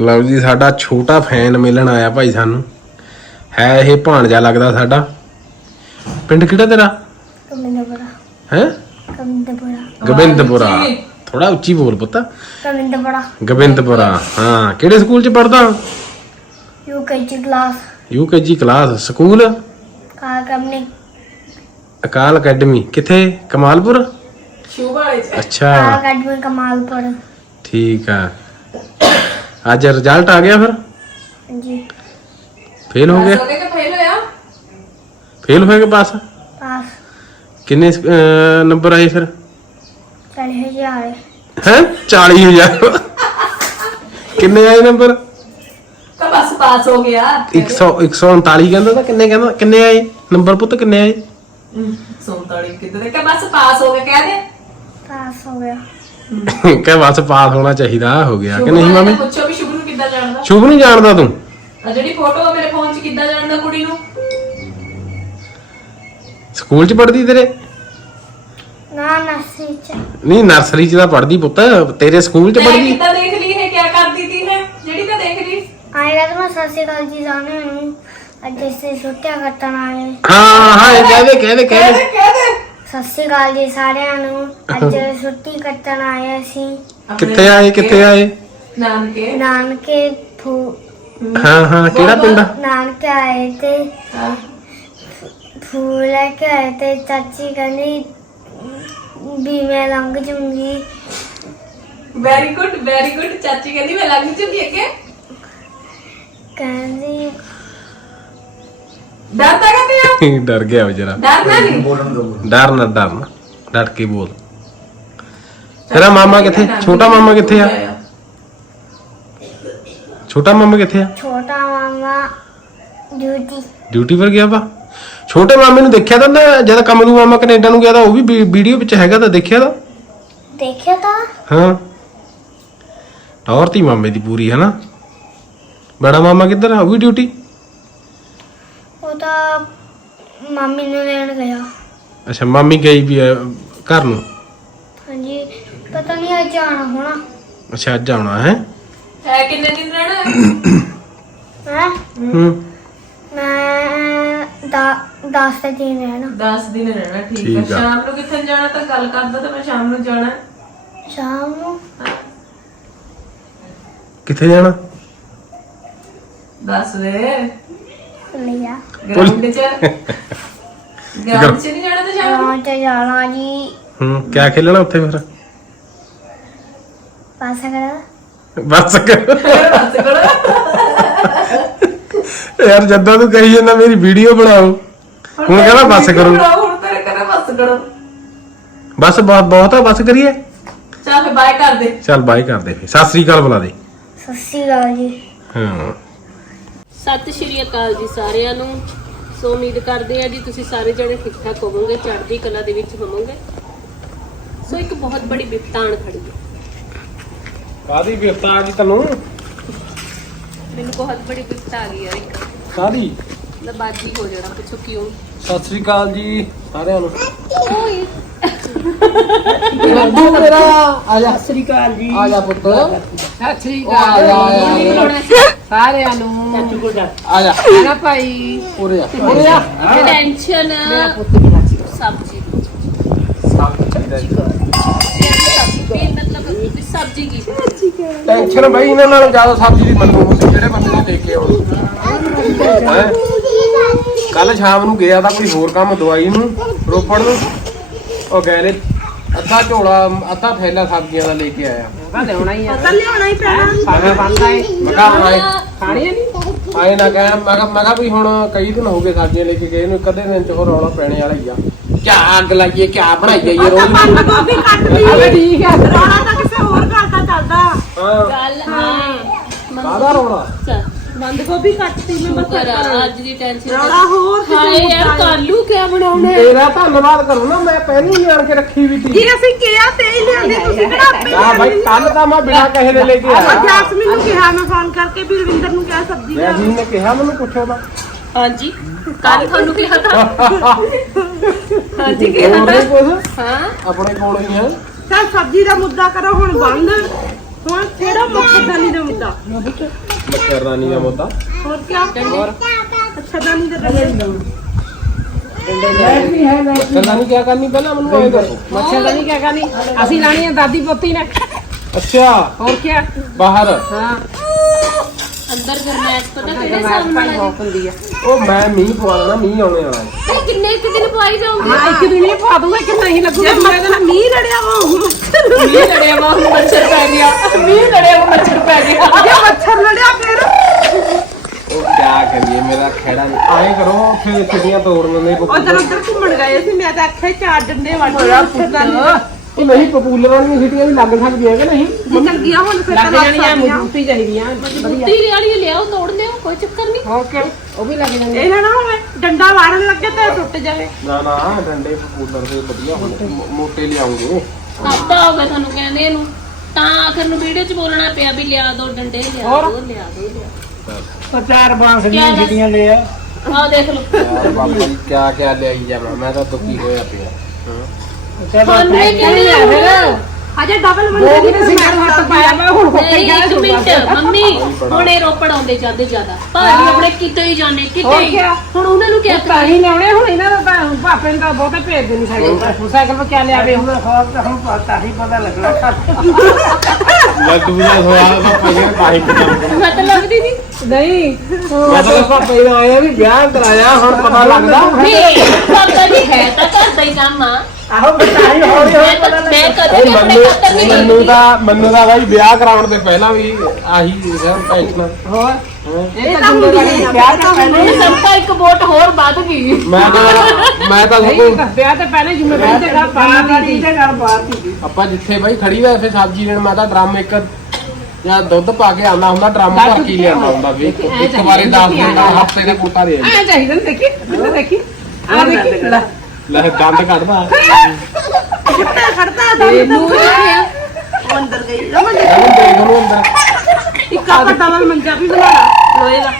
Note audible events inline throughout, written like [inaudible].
ਲਓ ਜੀ ਸਾਡਾ ਛੋਟਾ ਫੈਨ ਮਿਲਣ ਆਇਆ ਭਾਈ ਸਾਨੂੰ। ਹੈ ਇਹ ਭਾਣਜਾ ਲੱਗਦਾ ਸਾਡਾ। ਪਿੰਡ ਕਿਹੜਾ ਤੇਰਾ? ਕਮਿੰਦਪੁਰਾ ਹੈ? ਕਮਿੰਦਪੁਰਾ ਗੋਬਿੰਦਪੁਰਾ। ਥੋੜਾ ਉੱਚੀ ਬੋਲ ਪੁੱਤ। ਗੋਬਿੰਦਪੁਰਾ। ਹਾਂ। ਕਿਹੜੇ ਸਕੂਲ ਚ ਪੜਦਾ UKG class. UKG class. School? ਕਾ ਅਕਾਲ ਅਕੈਡਮੀ। ਕਿੱਥੇ? ਕਮਾਲਪੁਰ? ਸ਼ੂ ਵਾਲੇ ਚ। ਅੱਛਾ। ਕਾ ਅਕੈਡਮੀ ਕਮਾਲਪੁਰ। ਠੀਕ ਆ। ਅੱਜ ਰਿਜ਼ਲਟ ਆ ਗਿਆ ਫਿਰ? ਜੀ ਫੇਲ ਹੋ ਗਿਆ? ਸੋਨੇ ਕਿ ਫੇਲ ਹੋਇਆ? ਫੇਲ ਹੋਏ ਕਿ ਪਾਸ ਪਾਸ ਕਿੰਨੇ ਅਹ, ਨੰਬਰ ਆਏ ਫਿਰ? ਚਲੇ ਹਜ਼ਾਰ ਹੈ? 40000 ਕਿੰਨੇ ਆਏ ਨੰਬਰ ਤਾਂ ਬਸ ਪਾਸ ਹੋ ਗਿਆ। 100 139 ਕਹਿੰਦਾ ਤਾਂ ਕਿੰਨੇ ਕਹਿੰਦਾ? ਕਿੰਨੇ ਆਏ? ਨੰਬਰ ਪੁੱਤ ਕਿੰਨੇ ਆਏ? 47 ਕਿਤੇ ਦੇ ਕਿ ਬਸ ਪਾਸ ਹੋ ਗਿਆ ਕਹਿ ਦੇ। ਪਾਸ ਹੋ ਗਿਆ। ਕਹੇ ਬਸ ਪਾਸ ਹੋਣਾ ਚਾਹੀਦਾ ਹੋ ਗਿਆ। ਕਿ ਨਹੀਂ ਮਾਮੀ। ਪੁੱਛੋ ਵੀ ਸ਼ੁਭ ਨੂੰ ਕਿੱਦਾਂ ਜਾਣਦਾ। ਸ਼ੁਭ ਨਹੀਂ ਜਾਣਦਾ ਤੂੰ? ਆ ਜਿਹੜੀ ਫੋਟੋ ਮੇਰੇ ਫੋਨ 'ਚ ਕਿੱਦਾਂ ਜਾਣਦਾ ਕੁੜੀ ਨੂੰ? ਸਕੂਲ ਚ ਪੜਦੀ ਤੇਰੇ? ਨਾ ਨਸੀ ਚ। ਨਹੀਂ ਨਰਸਰੀ ਚ ਤਾਂ ਪੜਦੀ ਪੁੱਤ। ਤੇਰੇ ਸਕੂਲ ਚ ਮੈਂ ਪੜਦੀ ਕਿੱਦਾਂ ਦੇਖ ਲਈ ਹੈ ਕੀ ਕਰਦੀ ਤੀ ਹੈ? ਜਿਹੜੀ ਤਾਂ ਦੇਖ ਲਈ। ਆਏਗਾ ਤਾਂ ਮੈਂ ਸਤਿ ਸ਼੍ਰੀ ਅਕਾਲ ਜੀ ਜਾਣੇ ਨੂੰ ਅੱਜ ਇਸੇ ਛੁੱਟੀਆਂ ਕੱਟਣ ਆਏ। ਹਾਂ ਹਾਂ ਇਹ ਕਹਿ ਦੇ ਕਹਿ ਦੇ ਕਹਿ ਕਹਿ ਦੇ ਦੇ ਕਹਿ ਦੇ। ਸਤਿ ਸ਼੍ਰੀ ਅਕਾਲ ਜੀ ਸਾਰਿਆਂ ਨੂੰ ਅੱਜ [laughs] ਛੁੱਟੀ ਕੱਟਣ ਆਏ ਅਸੀਂ। ਕਿੱਥੇ ਆਏ ਕਿੱਥੇ ਆਏ? ਨਾਨਕੇ। ਨਾਨਕੇ ਫੂ ਹਾਂ ਹਾਂ ਕਿਹੜਾ ਪਿੰਡ ਨਾਨਕੇ ਆਏ ਤੇ ਹਾਂ। ਫੂਲ ਲੈ ਕੇ ਆਏ ਤੇ ਚਾਚੀ ਕਹਿੰਦੀ ਵੀ ਮੈਂ ਲੰਘ ਜੂੰਗੀ। ਵੈਰੀ ਗੁੱਡ ਵੈਰੀ ਗੁੱਡ ਚਾਚੀ ਕਹਿੰਦੀ ਮੈਂ ਲੱਗ ਚੁੱਕੀ ਅੱਗੇ? ਕਹਿੰਦੀ [laughs] ਡਰ ਗਿਆ ਨਹੀਂ। ਡਰ ਨਾ ਡਰ ਨਾ। ਡਟ ਕੇ ਬੋਲ। ਤੇਰਾ ਮਾਮਾ ਕਿੱਥੇ? ਛੋਟਾ ਮਾਮਾ ਕਿੱਥੇ ਆ? ਛੋਟਾ ਮਾਮਾ ਕਿੱਥੇ ਆ? ਛੋਟਾ ਮਾਮਾ ਡਿਊਟੀ। ਡਿਊਟੀ ਪਰ ਗਿਆ ਵਾ? ਛੋਟੇ ਮਾਮੇ ਨੂੰ ਦੇਖਿਆ ਤਾਂ ਨਾ ਜਦ ਕਮਲੂ ਮਾਮਾ ਕੈਨੇਡਾ ਨੂੰ ਗਿਆ ਤਾਂ ਉਹ ਵੀ ਵੀਡੀਓ ਵਿੱਚ ਹੈਗਾ ਤਾਂ ਦੇਖਿਆ ਤਾਂ। ਦੇਖਿਆ ਤਾਂ। ਹਾਂ। ਔਰਤੀ ਮਾਮੇ ਦੀ ਪੂਰੀ ਹੈ ਨਾ ਬੜਾ ਮਾਮਾ ਕਿੱਧਰ ਆ? ਉਹ ਵੀ ਡਿਊਟੀ? ਉਹ ਤਾਂ ਮਾਮੀ ਨੂੰ ਲੈਣ ਗਿਆ। ਅੱਛਾ ਮਾਮੀ ਗਈ ਵੀ ਆ ਘਰ ਨੂੰ? ਹਾਂਜੀ ਪਤਾ ਨਹੀਂ ਅੱਜ ਆਣਾ ਹੋਣਾ। ਅੱਛਾ ਅੱਜ ਆਉਣਾ ਹੈ? ਹੈ ਕਿੰਨੇ ਦਿਨ ਰਹਿਣਾ? ਹੈ? ਹੂੰ। ਮੈਂ ਦਾ 10 ਦਿਨ ਰਹਿਣਾ। 10 ਦਿਨ ਰਹਿਣਾ ਠੀਕ ਠੀਕ ਹੈ ਆ। ਸ਼ਾਮ ਨੂੰ ਕਿੱਥੇ ਜਾਣਾ? ਤਾਂ ਗੱਲ ਕਰਦਾ ਤਾਂ ਮੈਂ ਸ਼ਾਮ ਨੂੰ ਜਾਣਾ। ਹੈ। ਸ਼ਾਮ ਨੂੰ? ਕਿੱਥੇ ਜਾਣਾ? ਦੱਸ ਦੇ। ਲਿਆ ਗਰਾਊਂਡ 'ਚ? ਗਰਾਊਂਡ 'ਚ ਨਹੀਂ ਜਾਣਾ ਤਾਂ ਨੂੰ ਗਰਾਊਂਡ ਤੇ ਜਾਣਾ ਜੀ। ਹੂੰ ਕਿਆ ਖੇਲਣਾ ਉੱਥੇ ਫਿਰ? ਪਾਸ ਕਰ। ਬਸ ਕਰ। ਦੱਸ ਕਰੋ ਯਾਰ ਜਦੋਂ ਤੂੰ ਕਹੀ ਜਾਂਦਾ ਮੇਰੀ ਵੀਡੀਓ ਬਣਾਓ ਹੁਣ ਕਹਿੰਦਾ ਬੱਸ ਕਰੋ। ਹੁਣ ਤੇਰੇ ਕਰੇ ਬੱਸ ਕਰੋ। ਬਸ ਬਹੁਤ ਬਹੁਤ ਆ ਬਸ ਕਰੀਏ? ਚੱਲ ਫੇ ਬਾਏ ਕਰ ਦੇ। ਚੱਲ ਬਾਈ ਕਰਦੇ ਫੇ ਸਤਿ ਸ੍ਰੀ ਅਕਾਲ ਬੁਲਾ ਦੇ। ਸਤਿ ਸ਼੍ਰੀ ਅਕਾਲ ਜੀ। ਹਾਂ। ਸਤਿ ਸ਼੍ਰੀ ਅਕਾਲ ਜੀ ਸਾਰਿਆਂ ਨੂੰ। ਸੋ ਉਮੀਦ ਕਰਦੇ ਆ ਜੀ ਤੁਸੀਂ ਸਾਰੇ ਜਣੇ ਠੀਕ ਠਾਕ ਹੋਵੋਗੇ ਚੜ੍ਹਦੀ ਕਲਾ ਦੇ ਵਿੱਚ ਹੋਵੋਗੇ। ਸੋ ਇੱਕ ਬਹੁਤ ਬੜੀ ਵਿਪਤਾ ਆਣ ਖੜੀ ਹੈ। ਕਾਦੀ ਵਿਪਤਾ ਆ ਗਈ ਤੈਨੂੰ ਮੈਨੂੰ ਬਹੁਤ ਬੜੀ ਵਿਪਤਾ ਆ ਗਈ ਯਾਰ ਇੱਕ। ਕਾਦੀ ਮੈਂ ਬਾਜੀ ਹੋ ਜਾਣਾ ਪੁੱਛੋ ਕਿਉਂ? ਸਤਿ ਸ੍ਰੀ ਅਕਾਲ ਜੀ ਸਾਰਿਆਂ ਨੂੰ। ਅਕਾਲ ਆ ਜਾ ਪੁੱਤ ਸਤਿ ਸ੍ਰੀ ਆ ਜਾ। ਆ ਜਾ ਸਾਰਿਆਂ ਨੂੰ। ਆ ਜਾ। ਮੇਰਾ ਭਾਈ। ਉਰੇ ਆ। ਉਰੇ ਆ। ਟੈਨਸ਼ਨ। ਮੇਰਾ ਪੁੱਤ ਸਬਜੀ ਸਬਜੀ ਮਤਲਬ ਵੀ ਸਬਜੀ। ਕੀ ਟੈਨਸ਼ਨ ਬਈ ਇਹਨਾਂ ਨਾਲ ਜ਼ਿਆਦਾ ਸਬਜ਼ੀ ਦੀ ਮੰਨੂ ਤੁਸੀਂ ਜਿਹੜੇ ਬੰਦੇ ਨੇ ਲੈ ਕੇ ਆਉਣਾ ਕੱਲ ਸ਼ਾਮ ਨੂੰ ਗਿਆ ਤਾਂ ਕੋਈ ਹੋਰ ਕੰਮ ਦਵਾਈ ਨੂੰ ਰੋਪੜ ਨੂੰ। ਉਹ ਗਏ ਨੇ ਅੱਧਾ ਝੋਲਾ ਅੱਧਾ ਥੈਲਾ ਸਬਜ਼ੀਆਂ ਦਾ ਲੈ ਕੇ ਆਇਆ। ਪਤਾ ਲਿਆਉਣਾ ਹੀ ਪੈਣਾ। ਮੈਂ ਬੰਦਾ ਕਿਹਾ ਹੁਣ ਆਏ ਖਾਣੀਆਂ ਨਹੀਂ? ਆਏ ਨਾ ਕਹਿਣ ਮੈਂ ਕਿਹਾ ਮੈਂ ਕਿਹਾ ਵੀ ਹੁਣ ਕਈ ਦਿਨ ਹੋ ਗਏ ਸਬਜ਼ੀਆਂ ਲੈ ਕੇ ਗਏ ਨੂੰ ਕਦੇ ਦਿਨ ਚ ਹੋਰ ਰੌਲਾ ਪੈਣੇ ਵਾਲਾ ਹੀ ਆ। ਕਿਆ ਅੱਗ ਲਾਈਏ ਕਿਆ ਬਣਾਈ ਜਾਈਏ ਰੋਜ਼ ਗੋਭੀ ਕੱਟ ਲਈ। ਅਰੇ ਠੀਕ ਹੈ। ਰੌਲਾ ਤਾਂ ਕਿਸੇ ਹੋਰ ਘਰ ਦਾ ਚੱਲਦਾ। ਹਾਂ। ਗੱਲ ਹਾਂ। ਕਾਹਦਾ ਰੌਲਾ? ਬੰਦ ਗੋਭੀ ਕੱਟਤੀ ਮੈਂ ਬਸ ਸ਼ੁਕਰ ਆ ਅੱਜ ਦੀ ਟੈਨਸ਼ਨ ਰੌਲਾ ਹੋਰ ਕਿਸੇ ਹਾਏ ਯਾਰ ਕਾਲੂ ਕਿਆ ਬਣਾਉਣਾ ਹੈ? ਤੇਰਾ ਧੰਨਵਾਦ ਕਰੂੰ ਨਾ ਮੈਂ ਪਹਿਲਾਂ ਹੀ ਆਣ ਕੇ ਰੱਖੀ ਵੀ ਜੀ ਤੀ ਅਸੀਂ ਕਿਹਾ ਤੇ ਹੀ ਲਿਆਂਦੇ ਤੁਸੀਂ ਕਿਹੜਾ ਆਪੇ ਆ ਭਾਈ ਕੱਲ ਤਾਂ ਮੈਂ ਬਿਨਾਂ ਕਹੇ ਦੇ ਲੈ ਕੇ ਆਇਆ ਜੈਸਮੀਨ ਨੂੰ ਕਿਹਾ ਮੈਂ ਫੋਨ ਕਰਕੇ ਵੀ ਰਵਿੰਦਰ ਨੂੰ ਕਿਹਾ ਸਬਜ਼ੀ ਮੈਂ ਲਿਆ ਜੀ ਨੇ ਕਿਹਾ ਮੈਨੂੰ ਪੁੱਛੋ ਤਾਂ ਹਾਂਜੀ ਕੱਲ ਤੁਹਾਨੂੰ ਕਿਹਾ ਤਾਂ ਹਾਂਜੀ ਹੋਰ ਨਹੀਂ ਕੁਛ ਹਾਂ ਆਪਣੇ ਕੋਲ ਹੀ ਹੈ ਚੱਲ ਸਬਜ਼ੀ ਦਾ ਮੁੱਦਾ ਕਰੋ ਹੁਣ ਬੰਦ ਹੁਣ ਛੇੜੋ ਮੱਛਰਦਾਨੀ ਦਾ ਮੁੱਦਾ ਮੱਛਰਦਾਨੀ ਦਾ ਮੁੱਦਾ ਹੋਰ ਕੀ ਮੱਛਰਦਾਨੀ ਦਾ ਡੰਡਾ ਮੱਛਰਦਾਨੀ ਕੀ ਕਰਨੀ ਪਹਿਲਾਂ? ਮੈਨੂੰ ਇਹ ਦੱਸੋ। ਮੱਛਰਦਾਨੀ ਕਿਆ ਕਰਨੀ? ਅਸੀਂ ਲਾਣੀ ਆ ਦਾਦੀ ਪੋਤੀ ਨੇ। ਅੱਛਾ। ਹੋਰ ਕੀ ਬਾਹਰ। ਹਾਂ। ਅੰਦਰ ਗਰਮੈਸ਼ ਪਤਾ ਕਿਹੜੇ ਹਿਸਾਬ ਨਾਲ ਬਹੁਤ ਹੁੰਦੀ ਆ। ਉਹ ਮੈਂ ਮੀਂਹ ਪਵਾ ਲੈਣਾ ਮੀਂਹ ਆਉਣੇ ਵਾਲਾ ਹੈ ਇਹ ਕਿੰਨੇ ਇੱਕ ਦਿਨ ਪਵਾਈ ਜਾਊਗੀ। ਹਾਂ ਇੱਕ ਦਿਨ ਹੀ ਪਾ ਦੂੰਗਾ ਕਿ ਨਹੀਂ ਲੱਗੂਗਾ ਜੇ ਮੱਛਰ ਮੀਂਹ ਲੜਿਆ ਵਾ ਮੀਂਹ ਲੜਿਆ ਵਾ ਹੁਣ ਮੱਛਰ ਪੈ ਗਿਆ। ਮੀਂਹ ਲੜਿਆ ਵਾ ਮੱਛਰ ਪੈ ਗਿਆ। ਜੇ ਮੱਛਰ ਲੜਿਆ ਫਿਰ। ਉਹ ਕਿਆ ਕਰੀਏ ਮੇਰਾ ਖੇੜਾ ਨਹੀਂ। ਆਏ ਕਰੋ ਫਿਰ ਛੁੱਟੀਆਂ ਤੋੜ ਦਿੰਦੇ ਉਹ ਜਦੋਂ ਉੱਧਰ ਘੁੰਮਣ ਗਏ ਸੀ ਮੈਂ ਤਾਂ ਆਖਿਆ ਚਾਰ ਡੰਡੇ ਵੱਢ ਮੱਛਰਦਾਨੀ ਉਹ ਨਹੀਂ। ਪਪੂਲਰਾਂ ਦੀਆਂ ਛੁੱਟੀਆਂ ਵੀ ਲੱਗ ਸਕਦੀਆਂ ਕਿ ਨਹੀਂ? ਜੇ ਚੰਗੀਆਂ ਹੁਣ ਫਿਰ ਤਾਂ ਲੱਗ ਜਾਣੀਆਂ ਸਕਦੀਆਂ। ਮਜ਼ਬੂਤੀ ਚਾਹੀਦੀਆਂ ਵਧੀਆ। ਤੀਰੇ ਵਾਲੀ ਲਿਆਓ ਤੋੜ ਲਿਓ ਕੋਈ ਚੱਕਰ ਨਹੀਂ। ਹੋਰ ਕੀ ਉਹ ਵੀ ਲੱਗ ਜਾਂਦੇ ਇਹ ਨਾ ਨਾ ਹੋਵੇ ਡੰਡਾ ਵਾੜਨ ਲੱਗੇ ਤੇ ਟੁੱਟ ਜਾਵੇ। ਨਾ ਨਾ ਡੰਡੇ ਪਪੂਲਰ ਦੇ ਵਧੀਆ ਹੁੰਦੇ ਮੋ- ਮੋਟੇ ਲਿਆਉਂਗੇ। ਹਫਤਾ ਹੋ ਗਿਆ ਤੁਹਾਨੂੰ ਕਹਿੰਦੇ ਇਹਨੂੰ। ਤਾਂ ਆਖਰ ਨੂੰ ਵੀਡੀਓ 'ਚ ਬੋਲਣਾ ਪਿਆ ਵੀ ਲਿਆ ਦੋ ਡੰਡੇ ਲਿਆ ਦੋ ਲਿਆ ਦੋ ਲਿਆ ਚਾਰ ਬਾਂਸ ਕਿਆ ਦੱਸ- ਛਿੜੀਆਂ ਲੈ ਆ। ਆਹ ਦੇਖ ਲਓ। ਯਾਰ ਬਾਬਾ ਜੀ ਕਿਆ ਕਿਆ ਲਿਆਈ ਜਾਵਾਂ ਮੈਂ ਤਾਂ ਦੁਖੀ ਹੋਇਆ ਪਿਆ। ਇਹ ਕਹਿੰਦੇ ਆ ਅਜੇ ਡਬਲ ਵੀ ਦੀ ਤੁਸੀਂ ਗੱਲ ਹੱਥ ਪਾਇਆ ਮੈਂ ਹੁਣ ਹੋ ਕੇ ਨਹੀਂ, ਗਿਆ ਇੱਕ ਮਿੰਟ ਮੰਮੀ ਹੁਣ ਇਹ ਰੋਪੜ ਆਉਂਦੇ ਜਾਂਦੇ ਜ਼ਿਆਦਾ। ਭਾਜੀ ਆਪਣੇ ਕਿਤੇ ਹੀ ਜਾਣੇ ਕਿਤੇ ਹੀ? ਹੁਣ ਉਹਨਾਂ ਨੂੰ ਕਿਹਾ ਤਾਂ ਹੀ ਲਿਆਉਣੇ ਹੁਣ ਇਹਨਾਂ ਦਾ ਤਾਂ ਭਾਪੇ ਨੂੰ ਤਾਂ ਬਹੁਤੇ ਭੇਜ ਦੇਣੀ ਸਾਈਕਲ ਸਾਈਕਲ ਪਰ। ਕਿਆ? ਲਿਆਵੇ? ਹੁਣ ਹੁਣ ਪਤਾ ਹੀ ਪਤਾ ਲੱਗਣਾ। ਲੱਡੂ ਦਾ ਸਵਾਦ ਤਾਂ ਪਈਆਂ ਕਾਹੀ ਪਤਾ [laughs] ਮਤਲਬ ਦੀ ਨਹੀਂ। ਮਤਲਬ ਪਾਪੇ ਦਾ ਆਇਆ ਵੀ ਵਿਆਹ ਕਰਾਇਆ ਹੁਣ ਪਤਾ ਲੱਗਦਾ। ਨਹੀਂ ਪਾਪਾ ਜੀ ਹੈ ਤਾਂ ਘਰ ਦਾ ਹੀ ਕੰਮ ਆ। ਆਹੋ ਬਤਾ ਹੀ ਹੌਲੀ ਮੈਂ ਤਾਂ ਮੈਂ ਕਦੇ ਉਹ ਵੀ ਆਪਣੇ ਮੰਨੂ ਖਾਤਰ ਨਹੀਂ ਮੰਨੂ ਦੇਖਦੀ ਦਾ ਮੰਨੂ ਦਾ ਬਾਈ ਵਿਆਹ ਕਰਾਉਣ ਤੋਂ ਪਹਿਲਾਂ ਵੀ ਆਹੀ ਸਰ ਟੈਨਸ਼ਨ ਹੋਰ? ਹੈਂ। ਇਹ ਤਾਂ ਜ਼ਿੰਦਗੀ ਵਿਆਹ ਤਾਂ ਪਹਿਲਾਂ ਹੁਣ ਸਭ ਦਾ ਇੱਕ ਵੋਟ ਹੋਰ ਵੱਧ ਗਈ। ਮੈਂ ਤਾਂ ਮੈਂ ਤਾਂ ਨਹੀਂ ਸਗੋਂ ਤਾਂ ਵਿਆਹ ਤੇ ਪਹਿਲੇ ਜ਼ਿੰਮੇਵਾਰੀ ਤੇ ਗੱਲ ਪਾਤੀ ਤੇ ਗੱਲ ਪਾਤੀ ਆਪਾਂ ਜਿੱਥੇ ਬਾਈ ਖੜੀ ਵੈ ਫੇ ਸਬਜ਼ੀ ਲੈਣ ਮੈਂ ਤਾਂ ਡਰਮ ਇੱਕ ਜਾਂ ਦੁੱਧ ਪਾ ਕੇ ਆਉਂਦਾ ਹੁੰਦਾ ਡਰਮ ਭਰ ਕੇ ਲਿਆਉਂਦਾ ਹੁੰਦਾ ਵੀ ਇੱਕ ਇੱਕ ਵਾਰੀ 10 ਦਿਨ ਦਾ ਹਫ਼ਤੇ ਦਾ ਕੋਟਾ ਦੇ ਆ ਚਾਹੀਦਾ ਨਾ ਦੇਖੀ ਇੱਧਰ ਦੇਖੀ। ਆ ਦੇਖੀ ਲੈ ਲੈ। ਦੰਦ ਕੱਢਦਾ। ਕਿੱਥੇ ਖੜਦਾ ਤਾਂ ਨੂੰ ਉਹ ਅੰਦਰ ਗਈ। ਰਮਨ ਇਹਨੂੰ ਦੇਖ ਨੂੰ ਹੁੰਦਾ ਇੱਕ ਆਪਾਂ ਡਬਲ ਮੰਜਾ ਵੀ ਬਣਾਣਾ ਲੋਹੇ ਦਾ।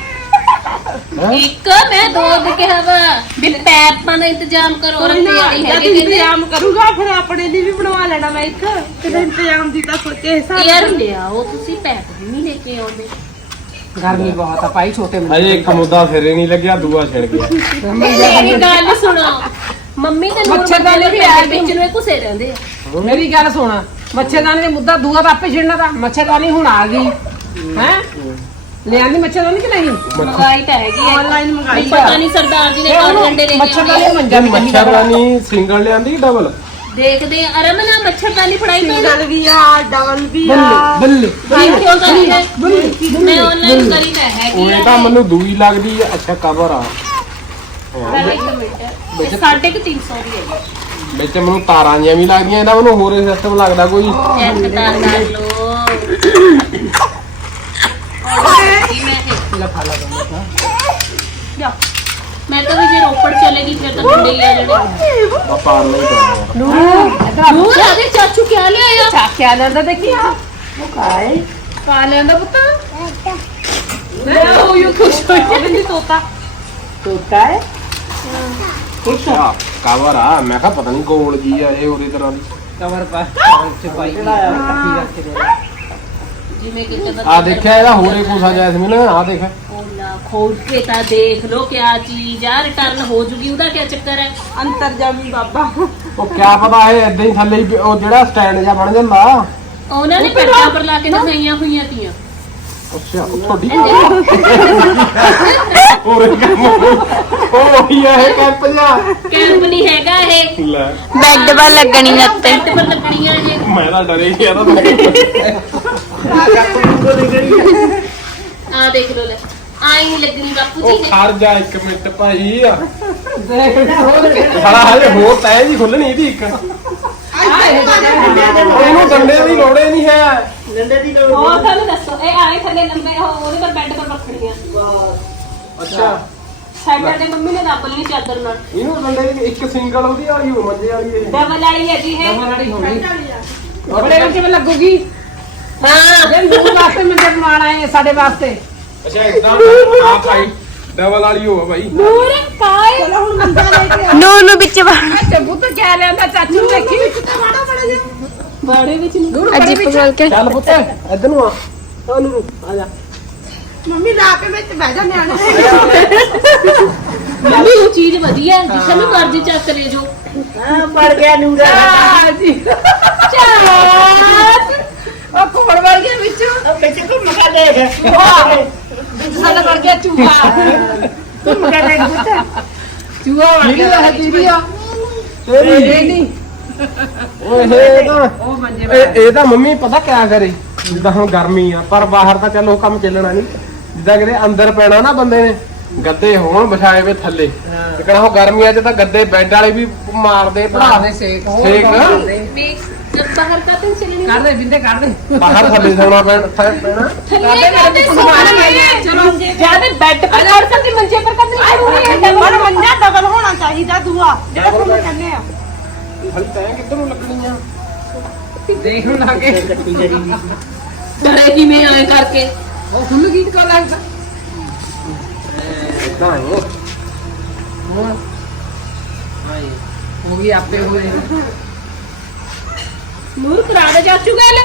ਇੱਕ ਮੈਂ ਦੋ ਦੇ ਕਿਹਾ ਵਾ। ਵੀ ਪੈਪਾਂ ਦਾ ਇੰਤਜ਼ਾਮ ਕਰੋ ਰੱਖੀ ਵਾਲੀ ਜਦ ਹੈਗੇ ਕਹਿੰਦੇ। ਇੰਤਜ਼ਾਮ ਕਰੂਗਾ ਫਿਰ ਆਪਣੇ ਲਈ ਵੀ ਬਣਵਾ ਲੈਣਾ ਮੈਂ ਇੱਕ। ਕਿਤੇ ਇੰਤਜ਼ਾਮ ਦੀ ਤਾਂ ਸੋਚੇ ਹਿਸਾਬ ਯਾਰ ਲਿਆਓ ਤੁਸੀਂ ਪੈਪ ਵੀ ਨਹੀਂ ਲੈ ਕੇ ਆਉਂਦੇ। ਗਰਮੀ ਬਹੁਤ ਆ ਭਾਈ ਛੋਟੇ ਮੁੰਡੇ। ਅਜੇ ਇੱਕ ਮੁੱਦਾ ਸਿਰੇ ਨਹੀਂ ਲੱਗਿਆ ਦੂਆ ਛਿੜ ਗਿਆ। ਮੇਰੀ ਗੱਲ ਸੁਣੋ। ਮੰਮੀ ਤੇ ਨੂਰ ਮੱਛਰਦਾਨੀ ਵੀ ਵੀ ਆ ਵਿੱਚ ਨੂੰ ਇਹ ਘੁਸੇ ਰਹਿੰਦੇ ਆ। ਮੇਰੀ ਗੱਲ ਸੁਣ ਮੱਛਰਦਾਨੀ ਦੇ ਮੁੱਦਾ ਦੂਆ ਤਾਂ ਆਪੇ ਛਿੜਨਾ ਤਾਂ ਮੱਛਰਦਾਨੀ ਹੁਣ ਆ ਗਈ। ਹੈ? ਲਿਆਂਦੀ ਮੱਛਰਦਾਨੀ ਕਿ ਨਹੀਂ? ਮੰਗਾਈ ਤਾਂ ਹੈਗੀ ਆ ਆਨਲਾਈਨ ਮੰਗਾਈ ਪਤਾ ਨਹੀਂ ਸਰਦਾਰ ਜੀ ਨੇ ਕਦ ਡੰਡੇ ਲੈ ਕੇ ਮੱਛਰਦਾਨੀ ਆਉਣੇ ਮੰਜਾ ਵੀ ਨਹੀਂ ਮੱਛਰਦਾਨੀ ਸਿੰਗਲ ਲਿਆਂਦੀ ਡਬਲ ਦੇਖਦੇ ਆ ਅਰਮਨ ਆ ਮੱਛਰਦਾਨੀ ਫੜਾਈ ਪਈ ਨਾ ਸਿੰਗਲ ਵੀ ਆ ਡਬਲ ਵੀ ਆ। ਬੱਲੇ ਭਾਈ ਕਿਉਂ ਕਰੀ ਹੈ ਮੈਂ ਆਨਲਾਈਨ ਕਰੀ ਤਾਂ ਹੈਗੀ ਉਹ ਤਾਂ ਮੈਨੂੰ ਦੂਈ ਲੱਗਦੀ ਆ। ਅੱਛਾ ਕਵਰ ਆ। ਪਹਿਲਾਂ ਇੱਕ ਮਿੰਟ। ਇਹ ਸਾਢੇ ਕੁ ਤਿੰਨ ਸੌ ਦੀ ਹੈ ਵਿੱਚ ਮੈਨੂੰ ਤਾਰਾਂ ਜਿਹੀਆਂ ਵੀ ਲੱਗਦੀਆਂ। ਇਹਦਾ ਮੈਨੂੰ ਹੋਰ ਸਿਸਟਮ ਲੱਗਦਾ ਕੋਈ। ਚੈੱਕ ਤਾਂ ਕਰ ਲੋ ਮੈਂ ਤਾਂ ਵੀ ਜੇ ਰੋਪੜ ਚਲੇਗੀ ਫਿਰ ਤਾਂ ਡੰਡੇ ਹੀ ਆ ਜਾਣੇ ਆਪਾਂ ਨਹੀਂ ਕਰਨਾ ਨੂਰੂ ਆਦੇ ਚਾਚੂ ਕਿਆ ਲਿਆਇਆ ਚਾਕਿਆ ਲੈਂਦਾ ਦੇਖੀ ਉਹ ਕਾਏ ਪਾ ਲੈਂਦਾ ਪੁੱਤ ਮੈਂ ਉਹ ਯੂ ਖੁਸ਼ ਹੋਈ ਕਹਿੰਦੀ ਤੋਤਾ ਤੋਤਾ ਹੈ ਅੱਛਾ ਕਵਰ ਆ ਮੈਂ ਕਿਹਾ ਪਤਾ ਨਹੀਂ ਗੋਲ ਜੀ ਆ ਇਹ ਹੋਰੀ ਤਰ੍ਹਾਂ ਦੀ ਕਵਰ ਪਾ ਕਵਰ ਰੱਖ ਦੇ। ਜਿਵੇਂ ਕਿ ਕਦਰ ਆ ਦੇਖਿਆ ਇਹਦਾ ਹੋਰੇ ਕੋਸਾ ਜੈਸਮੀਨ ਆ ਦੇਖ ਖੋਲ ਕੇ ਤਾਂ ਦੇਖ ਲੋ ਕਿਆ ਚੀਜ਼ ਆ ਰਿਟਰਨ ਹੋ ਜੂਗੀ ਉਹਦਾ ਕੀ ਚੱਕਰ ਹੈ? ਅੰਤਰਜਾਮੀ ਬਾਬਾ। ਉਹ ਕਿਆ ਪਤਾ ਇਹ ਏਦਾਂ ਹੀ ਥੱਲੇ ਹੀ ਉਹ ਜਿਹੜਾ ਸਟੈਂਡ ਜਿਹਾ ਬਣ ਜਾਂਦਾ। ਉਹਨਾਂ ਨੇ ਪੈਟਾਂ ਪਰ ਲਾ ਕੇ ਦਿਖਾਈਆਂ ਹੋਈਆਂ ਤੀਆਂ। ਅੱਛਾ ਉਹ ਤੁਹਾਡੀ ਹੋਰੇ ਕੰਮ ਉਹ ਉਹੀ ਆ ਇਹ ਕੈਂਪ ਜਾ ਕੈਂਪ ਨਹੀਂ ਹੈਗਾ ਇਹ। ਲੈ। ਬੈੱਡ 'ਤੇ ਲੱਗਣੀ ਉੱਤੇ। ਪੈਟ ਪਰ ਲੱਗਣੀਆਂ ਇਹ। ਮੈਂ ਤਾਂ ਡਰੇ ਗਿਆ ਤਾਂ ਆ ਦੇਖ ਲੋ ਲੈ। ਆਈ ਨਹੀਂ ਲੱਗਣੀ ਬਾਪੂ ਉਹ ਜੀ ਨੇ। ਖੜ ਜਾ ਇੱਕ ਮਿੰਟ ਭਾਈ ਸਾਲਾ ਹਲੇ ਹੋਰ ਤੈ ਜੀ ਖੁੱਲਣੀ ਇਹਦੀ ਇੱਕ। ਇਹਨੂੰ ਡੰਡਿਆਂ ਦੀ ਲੋੜ ਹੀ ਨਹੀਂ ਹੈ। ਹੋਰ ਤੁਹਾਨੂੰ ਦੱਸੋ ਇਹ ਆਏ ਥੱਲੇ ਲੰਬੇ ਉਹ ਉਹਦੇ ਪਰ ਬੈੱਡ ਪਰ ਰੱਖਣੀਆਂ। ਅੱਛਾ। ਸਾਈਡਾਂ ਤੇ ਮੰਮੀ ਨੇ ਲੱਭ ਲਈ ਚਾਦਰ ਨਾਲ। ਇਹਨੂੰ ਡੰਡੇ ਦੀ ਇੱਕ ਸਿੰਗਲ ਉਹਦੀ ਵਾਲੀ ਹੋ ਮੰਜੇ ਵਾਲੀ ਇਹ। ਡਬਲ ਵਾਲੀ ਹੈ ਜੀ ਇਹ ਲੜੀ ਹੋਣੀ ਬੜੇ ਨੂੰ ਕਿਵੇਂ ਲੱਗੂਗੀ। ਹਾਂ। ਜੇ ਨੂਰ ਵਾਸਤੇ ਮੰਜੇ ਬਣਾਉਣ ਆਏ ਆ ਸਾਡੇ ਵਾਸਤੇ। ਅੱਛਾ ਇਦਾਂ ਆ ਭਾਈ ਡਬਲ ਵਾਲੀ ਹੋਆ ਭਾਈ। ਨੂਰ ਕਾਏ ਚਲੋ ਹੁਣ ਮੰਜਾ ਲੈ ਕੇ ਆ। ਨੂਰ ਨੂੰ ਵਿੱਚ ਵੜ। ਅੱਛਾ ਬੁੱਤ ਕਿਆ ਲੈਂਦਾ ਚਾਚੂ ਨੂੰ ਦੇਖੀ। ਬਾੜੇ ਵਿੱਚ ਨਹੀਂ। ਅਜੀਬ ਬੋਲ ਕੇ ਚੱਲ ਪੁੱਤ ਇੱਧਰ ਨੂੰ ਆ। ਆ ਨੂਰੂ ਆ ਜਾ। ਮੰਮੀ ਲਾ ਕੇ ਵਿੱਚ ਬਹਿ ਜਾ ਨਿਆਣੇ। ਮੰਮੀ ਉਹ ਚੀਜ਼ ਵਧੀਆ ਹੈ। ਨੂੰ ਕਰਜ਼ੇ ਚੱਕ ਲੈ ਜੋ। ਆ ਜੀ। ਉਹ ਘੁੰਮਣ ਵੜ ਗਿਆ ਵਿੱਚ। ਵਿੱਚ ਘੁੰਮ ਕੇ ਦੇਖ। ਵਿੱਚ ਸਾਡਾ ਵੜ ਗਿਆ ਚੂਹਾ। ਘੁੰਮ ਕੇ ਦੇਖ ਪੁੱਤ। ਚੂਹਾ ਵੜ ਗਿਆ ਹੈ ਦੀਦੀ ਆ ਤੇਰੀ। ਨਹੀਂ। ਓਏ ਇਹ ਤਾਂ ਉਹ ਮੰਜੇ ਇਹ ਇਹ ਤਾਂ ਮੰਮੀ ਪਤਾ ਕਿਆ ਕਰੇ? ਜਿੱਦਾਂ ਹੁਣ ਗਰਮੀ ਆ ਪਰ ਬਾਹਰ ਤਾਂ ਚੱਲ ਉਹ ਕੰਮ ਚੱਲਣਾ ਨਹੀਂ। ਜਿੱਦਾਂ ਕਿਤੇ ਅੰਦਰ ਪੈਣਾ ਨਾ ਬੰਦੇ ਨੇ ਗੱਦੇ ਹੋਣ ਵਿਛਾਏ ਵੇ ਥੱਲੇ। ਤੇ ਕਹਿੰਦਾ ਉਹ ਗਰਮੀਆਂ 'ਚ ਤਾਂ ਗੱਦੇ ਬੈੱਡ ਵਾਲੇ ਵੀ ਮਾਰਦੇ ਭਰਾ ਭਰਾ ਦੇ ਸੇਕ। ਸੇਕ? ਕਰਦੇ। ਬਾਹਰ ਕਾ ਤੇ ਚੱਲਣੀ ਕਰ ਦੇ ਬਿੰਦੇ ਕਰ ਦੇ। ਬਾਹਰ ਥੱਲੇ ਸੌਣਾ ਪੈਣਾ। ਥ- ਪੈਣਾ ਥੱਲੇ ਕਾ? ਤੇ ਚਲੋ ਜ਼ਿਆਦਾ ਬੈੱਡ ਪਰ ਕਰ ਸਕਦੀ ਮੰਜੇ ਪਰ ਕਰ ਸਕਦੀ ਪਰ ਮੰਜਾ ਡਬਲ ਹੋਣਾ ਚਾਹੀਦਾ ਦੂਆ ਜਿਹੜਾ ਤੁਹਾਨੂੰ ਕਹਿੰਦੇ ਆ। ਹਲ ਤੈਂ ਕਿੱਧਰ ਨੂੰ ਲੱਗਣੀ ਆ? ਦੇਖ ਨੂੰ ਲਾਗੇ ਡਰੇ ਕਿਵੇਂ ਆਏ ਕਰਕੇ? ਉਹ ਫੁੱਲ ਗੀਤ ਕਾ ਲੱਗਦਾ ਇਦਾਂ ਹੈ ਉਹ। ਵੀ ਆਪੇ ਹੋਏ ਨੂਰ ਕਰਾ ਦੇ ਚਾਚੂ ਗੱਲ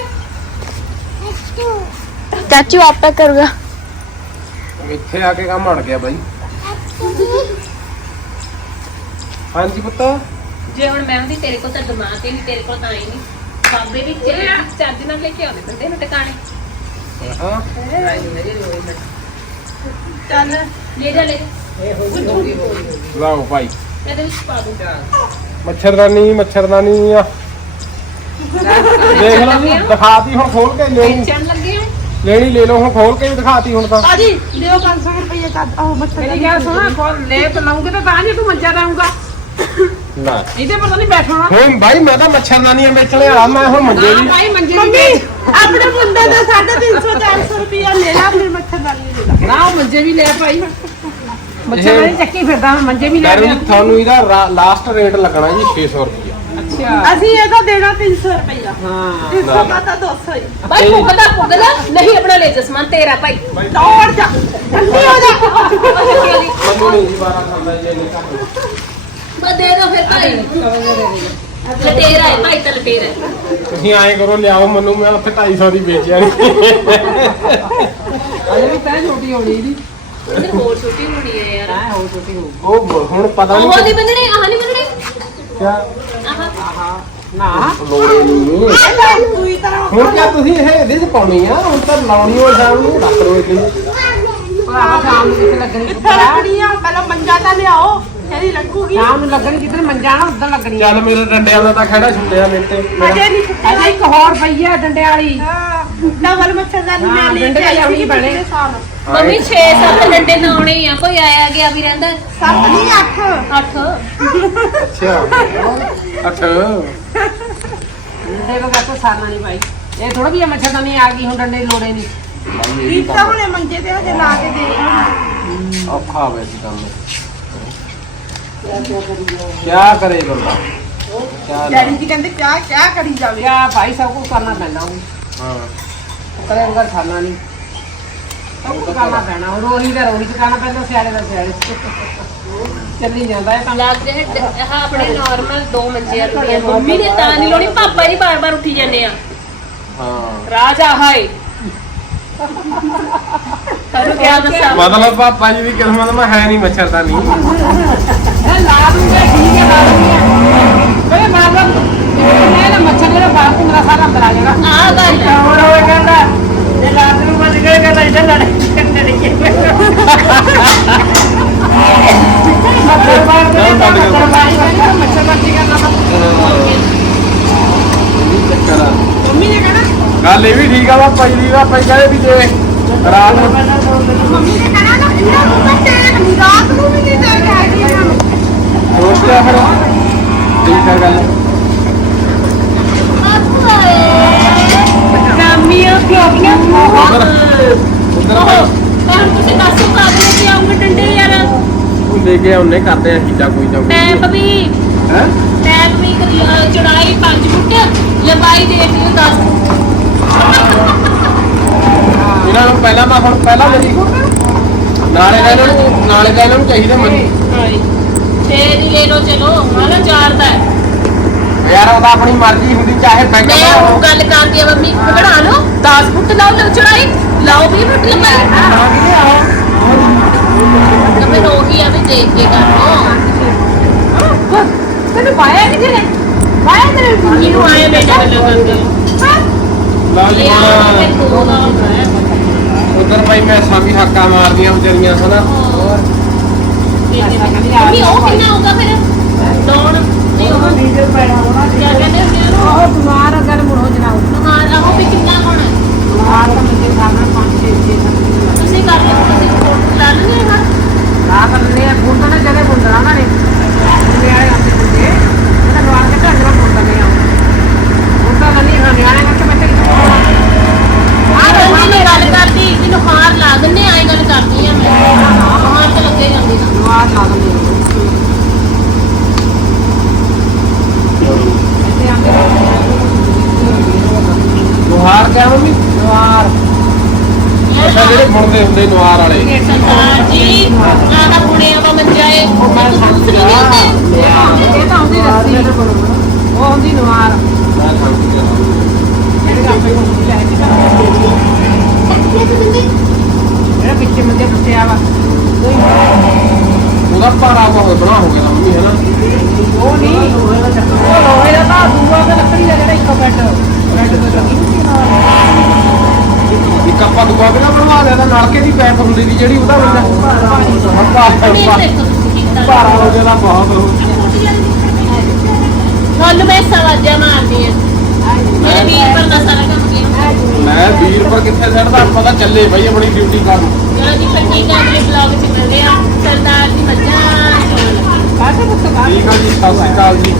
ਚਾਚੂ। ਆਪੇ ਕਰੂਗਾ। ਇੱਥੇ ਆ ਕੇ ਕੰਮ ਅੜ ਗਿਆ ਬਾਈ। ਹਾਂਜੀ ਪੁੱਤ। ਜੇ ਹੁਣ ਮੈਂ ਹੁੰਦੀ ਤੇਰੇ ਕੋਲ ਤਾਂ ਦਿਮਾਗ ਹੀ ਨਹੀਂ ਤੇਰੇ ਕੋਲ ਤਾਂ ਆਈ ਨਹੀਂ। ਬਾਬੇ ਵੀ ਚੱਜ- ਚੱਜ ਨਾਲ ਲੈ ਕੇ ਆਉਂਦੇ ਬੰਦੇ ਨੂੰ ਟਿਕਾਣੇ। ਹਾਂ। ਚੱਲ। ਲੈ ਜਾ ਲੈ। ਲਾਓ ਭਾਈ। ਇਹਦੇ ਵਿੱਚ ਪਾ ਦੂੰ। ਮੱਛਰਦਾਨੀ ਮੱਛਰਦਾਨੀ ਆ। ਦੇਖ ਲਓ ਜੀ ਦਿਖਾਤੀ ਹੁਣ ਖੋਲ ਕੇ ਲੈਣੀ ਚਣ ਲੱਗੇ ਹੋ? ਲੈਣੀ ਲੈ ਲਓ ਹੁਣ ਖੋਲ ਕੇ ਵੀ ਦਿਖਾਤੀ ਹੁਣ ਤਾਂ। ਆਜੀ ਲਿਓ 500 ਰੁਪਏ ਚੱਲ ਉਹ ਮੱਛਰ ਮੇਰੀ ਗੱਲ ਸੁਣਾ ਕੋਲ ਲੈ ਤਾਂ ਲਊਂਗੇ ਤਾਂ ਤਾਂ ਜੇ ਤੂੰ ਮੰਜਾ ਲਾਉਂਗਾ ਨਾ। ਇਹਦੇ ਪਰ ਤਾਂ ਨਹੀਂ ਬੈਠਣਾ। ਹੁਣ ਭਾਈ ਮੈਂ ਤਾਂ ਮੱਛਰਦਾਨੀਆਂ ਵੇਚਣੇ ਵਾਲਾ ਮੈਂ ਹੁਣ ਮੰਜੇ ਹਾਂ ਦੀ ਭਾਈ ਮੰਜੇ ਦੀ ਮੰਮੀ ਵੇਚ। ਆਪਣੇ ਮੁੰਡੇ ਦਾ 350 400 ਰੁਪਏ ਲੈ ਲਾ ਫਿਰ ਮੱਛਰਦਾਨੀ ਲੈ ਲਾ। ਨਾ ਉਹ ਮੰਜੇ ਵੀ ਲੈ ਭਾਈ। ਬੱਚੇ ਨਹੀਂ ਚੱਕੀ ਫਿਰਦਾ ਹੁਣ ਮੰਜੇ ਵੀ ਲੈ ਡਰ ਲਿਆ। ਤੁਹਾਨੂੰ ਇਹਦਾ ਲਾਸਟ ਰੇਟ ਲੱਗਣਾ ਜੀ 600 ਰੁਪਏ ਅੱਛਾ। ਅਸੀਂ ਇਹਦਾ ਦੇਣਾ 300 ਰੁਪਏ ਹਾਂ। 300 ਦਾ ਤਾਂ 200 ਹੀ। ਭਾਈ ਭੁਗਦਾ ਭੁਗਦਾ ਨਹੀਂ ਆਪਣਾ ਲੈ ਜਸਮਾਨ ਤੇਰਾ ਭਾਈ। ਦੌੜ ਜਾ। ਜਲਦੀ ਹੋ ਜਾ। ਮੈਨੂੰ ਨਹੀਂ ਜੀ ਬਾਰਾ ਖਾਂਦਾ ਜੀ ਨਹੀਂ ਘੱਟ। ਬਸ ਦੇ ਦੋ ਫਿਰ ਭਾਈ। ਲਟੇਰਾ ਹੈ ਭਾਈ ਤਾਂ ਲਟੇਰਾ ਹੈ। ਤੁਸੀਂ ਐਂ ਕਰੋ ਲਿਆਓ ਮੈਨੂੰ ਮੈਂ ਉੱਥੇ 250 ਦੀ ਵੇਚ ਜਾਣੀ ਅਜੇ ਵੀ ਤੈਂ ਛੋਟੀ ਹੋਣੀ ਇਹਦੀ। ਇਹਦੇ ਹੋਰ ਛੋਟੀ ਹੋਣੀ ਹੈ ਯਾਰ। ਤੈਂ ਹੋਰ ਛੋਟੀ ਹੋ ਉਹ ਹੁਣ ਪਤਾ ਉਹ ਨਹੀਂ ਨਹੀਂ ਬੰਦਣੇ ਆਹ ਨਹੀਂ ਬੰਦਣੇ ਕਿਆ? ਆਹ ਨਾ। ਲੋੜੇ ਨਹੀਂ। ਹੀ ਤਰ੍ਹਾਂ ਹੁਣ ਕਿਆ ਤੁਸੀਂ ਇਹ ਇਹਦੇ ਚ ਪਾਉਣੀ ਆ ਹੁਣ ਤਾਂ ਲਾਉਣੀ ਹੋ ਸ਼ਾਮ ਨੂੰ ਰੱਖ ਲਓ ਇੱਥੇ ਭਰਾ ਸ਼ਾਮ ਨੂੰ ਕਿੱਥੇ ਲੱਗਣੀ ਕਿੱਥੇ ਪੁੱਤਰਾ? ਲੱਗਣੀ ਆ ਪਹਿਲਾਂ ਮੰਜਾ ਤਾਂ ਲਿਆਓ ਫੇਰ ਲੱਗੂਗੀ। ਸ਼ਾਮ ਨੂੰ ਲੱਗਣੀ ਜਿੱਦਣ ਮੰਜਾ ਨਾ ਉਦੋਂ ਲੱਗਣੀ। ਚੱਲ ਮੇਰੇ ਡੰਡਿਆਂ ਦਾ ਤਾਂ ਖੜਾ ਛੁੱਟਿਆ ਮੇਰੇ ਤੇ। ਅਜੇ ਨਹੀਂ ਅਜੇ ਇੱਕ ਹੋਰ ਪਈ ਆ ਡੰਡੇ ਵਾਲੀ। ਡਬਲ ਮੱਛਰਦਾਨੀ ਮੈਂ ਹਾਂ, ਲੈ ਕੇ ਆਈ ਸੀ। ਪਿਛਲੇ ਸਾਲ। ਮੰਮੀ 6-7 ਡੰਡੇ ਲਾਉਣੇ ਆ। ਕੋਈ ਆਇਆ ਗਿਆ ਵੀ ਰਹਿੰਦਾ? ਸੱਤ ਨਹੀਂ ਅੱਠ। 8 ਅੱਛਾ। ਅੱਠ। ਡੰਡੇ ਬਗੈਰ ਤਾਂ ਸਾਰਨਾ ਨਹੀਂ ਭਾਈ। ਇਹ ਥੋੜਾ ਵੀ ਮੱਛਰ ਤਾਂ ਨਹੀਂ ਆ ਗਈ ਹੁਣ ਡੰਡੇ ਲੋੜੇ ਨਹੀਂ। ਕੀ ਤਾਂ ਹੁਣੇ ਮੰਜੇ ਤੇ ਹਜੇ ਲਾ ਕੇ ਦੇਖ ਔਖਾ ਵੇ ਸੀ ਕੰਮ। ਕਿਆ ਕਰੇ ਬੰਦਾ? ਡੈਡੀ ਜੀ ਕਹਿੰਦੇ ਕਿਆ ਕਿਆ ਕਰੀ ਜਾਵੇ। ਯਾ ਭਾਈ ਸਭ ਕੁਝ ਕਰਨਾ ਪੈਂਦਾ ਹੁਣ। ਹਾਂ। ਕਰੇ ਬਗੈਰ ਖਾਣਾ ਨਹੀਂ। ਕੁਝ ਕਰਨਾ ਪੈਣਾ ਹੁਣ ਰੋਹੀ ਦਾ ਰੋਹੀ ਚ ਕਰਨਾ ਪੈਂਦਾ ਸਿਆੜੇ ਦਾ ਸਿਆੜੇ ਚੱਲੀ ਜਾਂਦਾ ਇਹ ਤਾਂ। ਲੱਗ ਜੇ ਆਹ ਆਪਣੇ ਨਾਰਮਲ ਦੋ ਮੰਜੇ ਵਾਲੀਆਂ ਮੰਮੀ ਨੇ ਤਾਂ ਨਹੀਂ ਲਾਉਣੀ ਪਾਪਾ ਜੀ ਬਾਰ-ਬਾਰ ਉੱਠੀ ਜਾਂਦੇ ਆ। ਹਾਂ। ਰਾਜਾ ਹਾਏ। ਤੁਹਾਨੂੰ ਕਿਆ ਦੱਸਾਂ? ਮਤਲਬ ਪਾਪਾ ਜੀ ਦੀ ਕਿਸਮਤ ਮੈਂ ਹੈ ਨਹੀਂ ਮੱਛਰਦਾਨੀ। ਇਹ ਲਾ ਦੂੰਗੇ ਠੀਕ ਹੈ ਲਾ ਦੂੰਗੇ ਓਏ ਮਾਰਵਾ ਇਹ ਨਾ ਮੱਛਰ ਜਿਹੜਾ ਬਾਹਰ ਮੇਰਾ ਸਾਰਾ ਅੰਦਰ ਆ ਜਾਣਾ। ਆਹ ਗੱਲ ਹੈ। ਹੋਰ ਹੋਏ ਕਹਿੰਦਾ ਇਹ ਲਾਤ ਨੂੰ ਗੱਲ ਇਹ ਵੀ ਠੀਕ ਆ ਪਾਪਾ ਜੀ ਦੀ ਪਾਪਾ ਜੀ ਕਹਿੰਦੇ ਵੀ ਜੇ ਰਾਤ ਨੂੰ ਮੰਮੀ ਨੇ ਕਹਿਣਾ ਨਾ ਇਹਨਾਂ ਨੂੰ ਤਾਂ ਟੇਕ ਰਾਤ ਨੂੰ ਵੀ ਨਹੀਂ ਟੇਕ ਹੈਗੀ ਇਹਨਾਂ ਨੂੰ ਸੋਚਿਆ ਫਿਰ ਠੀਕ ਆ ਗੱਲ। ਨਾਮੀਆਂ ਪਿਓਕੀਆਂ ਉਧਰ ਉਧਰ ਭਾਈ ਤਾਂ ਤੁਸੀਂ ਦੱਸੋ ਕਾਹਦੇ ਤੇ ਆਉਂਗੇ ਡੰਡੇ ਯਾਰ? ਉਹ ਲੈ ਕੇ ਆਉਨੇ ਕਰਦੇ ਆ ਹੀਲਾ ਕੋਈ ਨਾ ਟੈਪ ਵੀ। ਹੈ? ਟੈਪ ਵੀ ਕਰੀ- ਅਹ ਚੌੜਾਈ 5 ਫੁੱਟ ਲੰਬਾਈ ਦੇਖ ਲਿਓ 10 ਇਹਨਾਂ ਨੂੰ ਪਹਿਲਾਂ ਮੈਂ ਹੁਣ ਪਹਿਲਾਂ ਮੇਰੀ ਨਾਲੇ ਦਾ ਇਹਨਾਂ ਨੂੰ ਨਾਲੇ ਦਾ ਇਹਨਾਂ ਨੂੰ ਚਾਹੀਦਾ ਮੈਨੂੰ। ਤੇ ਦੀ ਲੈ ਲਓ ਚਲੋ ਹਾਲਾ ਚਾਰ ਦਾ ਹੈ। ਯਾਰ ਉਹਦਾ ਆਪਣੀ ਮਰਜ਼ੀ ਹੁੰਦੀ ਚਾਹੇ ਬੈਂਕ ਮੈਂ ਉਹ ਗੱਲ ਕਰਦੀ ਆ ਮੰਮੀ ਘਬਰਾ ਲਓ 10 ਫੁੱਟ ਲਾਓ ਲਓ ਚੜਾਈ। ਲਾਓ 20 ਫੁੱਟ ਲੰਬਾਈ ਤਾਂ ਫਿਰ ਉਹੀ ਆ ਵੀ ਦੇਖ ਕੇ ਕਰ ਲਓ। ਤੈਨੂੰ ਪਾਇਆ ਕਿਥੇ ਨੇ ਪਾਇਆ ਤੇਰੇ ਆਏ ਬੇਟਾ ਕਰਦੇ। ਉਧਰ ਭਾਈ ਹੱਕਾ ਮਾਰਦੀਆਂ ਵਿਚਾਰੀਆਂ ਹਨਾ? ਮੰਮੀ ਉਹ ਕਿੰਨਾ ਹੋਊਗਾ ਫਿਰ? ਡੌਣ ਨਹੀਂ ਪੈਣਾ ਹੋਣਾ ਕੀ ਕਹਿੰਦੇ ਹੁੰਦੇ ਉਹਨੂੰ? ਉਹ ਬਿਮਾਰ ਅਗਰ ਮੁੜੋ ਜਨਾਬ ਹਾਂ ਆਹੋ ਵੀ ਕਿੰਨਾ ਹੋਣਾ ਬਿਮਾਰ ਤਾਂ ਮੇਰੇ ਸਾਹਮਣੇ 5 6 6 ਤੁਸੀਂ ਕਰ ਲਓ ਤੁਸੀਂ ਰਿਪੋਰਟ ਲਾ ਲੈਣੇ ਹਾਂ ਆ ਕਰਨੇ ਆ ਫੋਨ ਜਦੇ ਬੁੰਦਰਾ ਨਾ ਨੇ ਮੁੰਡੇ ਆਉਂਦੇ ਹੁੰਦੇ ਉਹਨਾਂ ਨੂੰ ਆ ਕੇ ਢੰਗ ਨਾਲ ਬੁੰਦਾ ਨਹੀਂ ਆਉਂਦਾ ਨਹੀਂ ਹਾਂ ਨਿਆਣੇ ਕਰਕੇ ਮੈਂ ਤੇਰੀ ਆ ਬੰਦੀ ਨੇ ਗੱਲ ਕਰਦੀ ਇਹਨੂੰ ਹਾਰ ਲਾ ਦਿੰਨੇ ਆਏ ਗੱਲ ਕਰਦੀ ਆ ਮੈਂ ਹਾਰ ਤੇ ਲੱਗੇ ਜਾਂਦੀ ਨਾ ਨਵਾਜ਼ ਲਾ ਦਿੰਦੇ ਆ। ਇੱਥੇ ਆਉਂਦੇ ਨੁਹਾਰ ਕਿਆ ਮੰਮੀ ਨਵਾਰ ਅੱਛਾ ਜਿਹੜੇ ਬੁਣਦੇ ਹੁੰਦੇ ਨੁਹਾਰ ਵਾਲੇ? ਜੀ ਆਹ ਮੰਜਾਏ ਉਹ ਇਹ ਤਾਂ ਇਹ ਰੱਸੀ। ਹੁੰਦੀ ਨਵਾਰ ਜਿਹੜਾ ਪਿੱਛੇ ਮੰਦੇ ਪੁੱਟਿਆ ਵਾ। ਉਹਦਾ ਭਾਰਾ ਬਹੁਤ ਬਣਾ ਹੋ ਗਿਆ ਮੰਮੀ ਹੈ ਨਾ ਉਹ ਨਹੀਂ ਉਹ ਲੋਹੇ ਦਾ ਤਾਂ ਦੂਆ ਤੇ ਲੱਕੜੀ ਦਾ ਜਿਹੜਾ ਇੱਕੋ ਬੈੱਡ ਬੈੱਡ ਤੇ ਲੱਗੀ ਹੁੰਦੀ ਇੱਕ ਆਪਾਂ ਦੁਆ ਵੀ ਨਾ ਬਣਵਾ ਲਿਆ ਤਾਂ ਨਲਕੇ ਦੀ ਪੈਪ ਹੁੰਦੀ ਸੀ ਜਿਹੜੀ ਉਹਦਾ ਬੰਦਾ ਭਾਰਾ ਹੋ ਤਾਂ ਬਹੁਤ ਹੋ ਹੁਣ ਮੈਂ ਸਵਾਜਾ ਮਾਰਦੀ ਆ ਮੇਰੇ ਵੀਰ ਪਰ ਦਾ ਸਾਰਾ ਕੰਮ ਗਿਆ। ਮੈਂ ਵੀਰ ਪਰ ਕਿੱਥੇ ਛੱਡਦਾ? ਪਤਾ ਚੱਲੇ ਬਈ ਆਪਣੀ ਡਿਊਟੀ ਕਰਨ। ਚਲੋ ਜੀ ਪੱਟੀ ਕੈਮਰੇ ਬਲੌਗ ਚ ਮਿਲਦੇ ਆ ਸਰਦਾਰ ਦੀ ਮੱਝਾਂ ਚੋਣ ਠੀਕ ਆ ਜੀ ਸਤਿ ਸ਼੍ਰੀ ਅਕਾਲ ਜੀ।